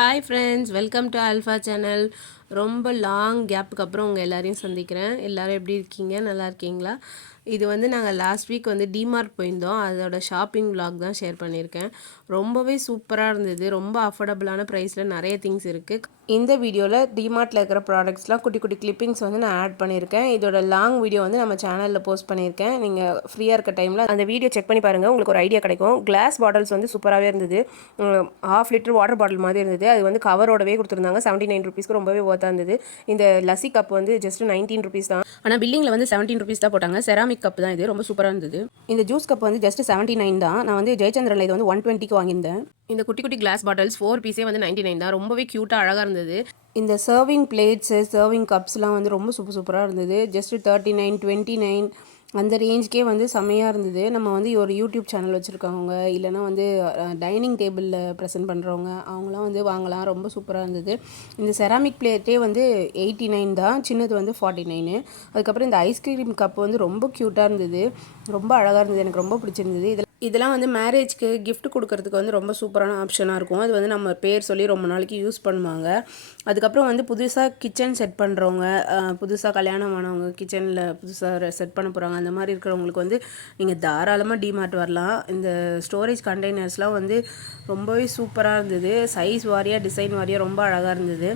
Hi friends, welcome to alpha channel. ரொம்ப long கேப்புக்கு அப்புறம் உங்கள் எல்லாரையும் சந்திக்கிறேன். எல்லோரும் எப்படி இருக்கீங்க? நல்லா இருக்கீங்களா? இது வந்து நாங்கள் லாஸ்ட் வீக் வந்து டிமார்ட் போயிருந்தோம். அதோட ஷாப்பிங் விலாக் தான் ஷேர் பண்ணியிருக்கேன். ரொம்பவே சூப்பராக இருந்தது. ரொம்ப அஃபோர்டபுளான ப்ரைஸில் நிறைய திங்ஸ் இருக்குது. இந்த வீடியோவில் டிமார்ட்டில் இருக்கிற ப்ராடக்ட்ஸ்லாம் குட்டி குட்டி கிளிப்பிங்ஸ் வந்து நான் ஆட் பண்ணியிருக்கேன். இதோட லாங் வீடியோ வந்து நம்ம சேனலில் போஸ்ட் பண்ணியிருக்கேன். நீங்கள் ஃப்ரீயாக இருக்க டைமில் அந்த வீடியோ செக் பண்ணி பாருங்கள், உங்களுக்கு ஒரு ஐடியா கிடைக்கும். கிளாஸ் பாட்டில்ஸ் வந்து சூப்பராகவே இருந்தது. 1/2 லிட்டர் வாட்டர் பாட்டில் மாதிரி இருந்தது. அது வந்து கவரோடவே கொடுத்துருந்தாங்க. 79 ருபீஸ்க்கு ரொம்பவே ஒர்த்தாக இருந்தது. இந்த லஸ்ஸி கப் வந்து ஜஸ்ட் 19 ருபீஸ் தான். ஆனால் பில்லிங்கில் வந்து 17 ருபீஸ் தான் போட்டாங்க. செராமிக் கப் தான் இது. ரொம்ப சூப்பராக இருந்தது. இந்த ஜூஸ் கப் வந்து ஜஸ்ட் 79 தான். நான் வந்து ஜெயச்சந்திரனில் இது வந்து 120க்கு வாங்கியிருந்தேன். இந்த குட்டி குட்டி கிளாஸ் பாட்டில்ஸ் 4 பீஸே வந்து 99 தான். ரொம்பவே க்யூட்டாக அழகாக இருந்தது. இந்த சர்விங் பிளேட்ஸு, சர்விங் கப்ஸ்லாம் வந்து ரொம்ப சூப்பராக இருந்தது. ஜஸ்ட் 39, 29 அந்த ரேஞ்சுக்கே வந்து செம்மையாக இருந்தது. நம்ம வந்து ஒரு யூடியூப் சேனல் வச்சுருக்கவங்க, இல்லைனா வந்து டைனிங் டேபிளில் ப்ரெசென்ட் பண்ணுறவங்க, அவங்களாம் வந்து வாங்கலாம். ரொம்ப சூப்பராக இருந்தது. இந்த செராமிக் பிளேட்டே வந்து 89 தான், சின்னது வந்து 49. அதுக்கப்புறம் இந்த ஐஸ்கிரீம் கப் வந்து ரொம்ப க்யூட்டாக இருந்தது, ரொம்ப அழகாக இருந்தது, எனக்கு ரொம்ப பிடிச்சிருந்தது. இதெல்லாம் வந்து மேரேஜ்க்கு கிஃப்ட் கொடுக்கறதுக்கு வந்து ரொம்ப சூப்பரான ஆப்ஷனாக இருக்கும். அது வந்து நம்ம பேர் சொல்லி ரொம்ப நாளைக்கு யூஸ் பண்ணுவாங்க. அதுக்கப்புறம் வந்து புதுசாக கிச்சன் செட் பண்ணுறவங்க, புதுசாக கல்யாணம் ஆனவங்க கிச்சனில் புதுசாக செட் பண்ண போகிறாங்க, அந்த மாதிரி இருக்கிறவங்களுக்கு வந்து நீங்கள் தாராளமாக டிமார்ட் வரலாம். இந்த ஸ்டோரேஜ் கண்டெய்னர்ஸ்லாம் வந்து ரொம்பவே சூப்பராக இருந்தது. சைஸ் வாரியாக, டிசைன் வாரியாக ரொம்ப அழகாக இருந்தது.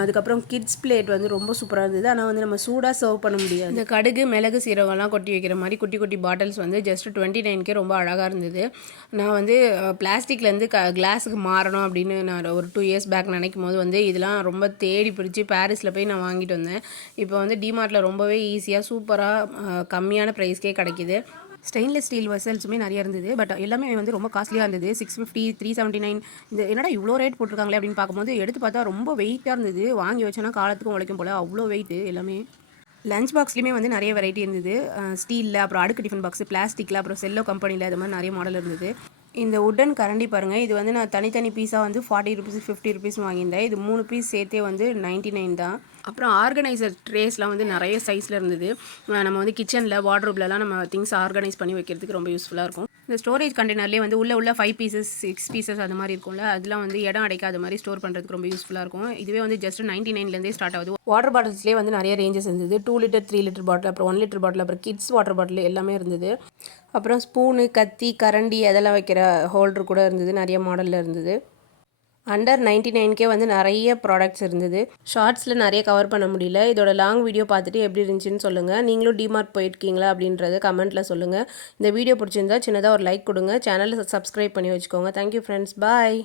அதுக்கப்புறம் கிட்ஸ் பிளேட் வந்து ரொம்ப சூப்பராக இருந்தது. ஆனால் வந்து நம்ம சூடாக சர்வ் பண்ண முடியாது. இந்த கடுகு, மிளகு, சீரகம்லாம் கொட்டி வைக்கிற மாதிரி குட்டி குட்டி பாட்டில்ஸ் வந்து ஜஸ்ட் 29க்கே ரொம்ப அழகாக இருந்தது. நான் வந்து பிளாஸ்டிக்லேருந்து கிளாஸுக்கு மாறணும் அப்படின்னு நான் ஒரு 2 இயர்ஸ் பேக் நினைக்கும் போது வந்து இதெல்லாம் ரொம்ப தேடி பிடிச்சி பாரிஸில் போய் நான் வாங்கிட்டு வந்தேன். இப்போ வந்து டிமார்ட்டில் ரொம்பவே ஈஸியாக சூப்பராக கம்மியான ப்ரைஸ்க்கே கிடைக்கிது. ஸ்டெயின்லெஸ் ஸ்டீல் வெசல்ஸுமே நிறைய இருந்தது. பட் எல்லாமே வந்து ரொம்ப காஸ்ட்லியாக இருந்தது. 650, 379. இந்த என்னடா இவ்வளோ ரேட் போட்டிருக்காங்களே அப்படின்னு பார்க்கும்போது எடுத்து பார்த்தா ரொம்ப வெயிட்டாக இருந்தது. வாங்கி வச்சோன்னா காலத்துக்கும் உழைக்கும் போல் அவ்வளோ வெயிட்டு எல்லாமே. லஞ்ச் பாக்ஸ்லேயுமே வந்து நிறைய வெரைட்டி இருந்தது. ஸ்டீலில், அப்புறம் அடுக்கு டிஃபன் பாக்ஸு, பிளாஸ்டிக்கில், அப்புறம் செல்லோ கம்பெனியில், அது மாதிரி நிறைய மாடல் இருந்தது. இந்த உட்டன் கரண்டி பாருங்கள், இது வந்து நான் தனித்தனி பீஸாக வந்து 40 ருபீஸ், 50 ருபீஸ் வாங்கியிருந்தேன். இது 3 பீஸ் சேர்த்தே வந்து 99 தான். அப்புறம் ஆர்கனைசர் ட்ரேஸ்லாம் வந்து நிறைய சைஸில் இருந்தது. நம்ம வந்து கிச்சனில், வார்ட்ரோப்லலாம் நம்ம திங்ஸ் ஆர்கனைஸ் பண்ணி வைக்கிறதுக்கு ரொம்ப யூஸ்ஃபுல்லாக இருக்கும். இந்த ஸ்டோரேஜ் கண்டெய்னர்லேயே வந்து உள்ள 5 பீசஸ், 6 பீசஸ் அது மாதிரி இருக்கும்ல, அதெல்லாம் வந்து இடம் அடைக்காத மாதிரி ஸ்டோர் பண்ணுறதுக்கு ரொம்ப யூஸ்ஃபுல்லாக இருக்கும். இதுவே வந்து ஜஸ்ட் 99லேருந்தே ஸ்டார்ட் ஆகுது. வாட்டர் பாட்டில்ஸ்லேயே வந்து நிறைய ரேஞ்சஸ் இருந்தது. 2 லிட்டர், 3 லிட்டர் பாட்டில், அப்புறம் 1 லிட்டர் பாட்டில், அப்புறம் கிட்ஸ் வாட்டர் பாட்டில் எல்லாமே இருந்தது. அப்புறம் ஸ்பூனு, கத்தி, கரண்டி அதெல்லாம் வைக்கிற ஹோல்டர் கூட இருந்தது. நிறைய மாடலில் இருந்தது. அண்டர் 99க்கே வந்து நிறைய ப்ராடக்ட்ஸ் இருந்தது. ஷார்ட்ஸில் நிறைய கவர் பண்ண முடியல. இதோட லாங் வீடியோ பார்த்துட்டு எப்படி இருந்துச்சுன்னு சொல்லுங்கள். நீங்களும் டிமார்ட் போயிருக்கீங்களா அப்படின்றத கமெண்ட்டில் சொல்லுங்கள். இந்த வீடியோ பிடிச்சிருந்தா சின்னதாக ஒரு லைக் கொடுங்க. சேனலை சப்ஸ்கிரைப் பண்ணி வச்சுக்கோங்க. தேங்க்யூ ஃப்ரெண்ட்ஸ், பாய்.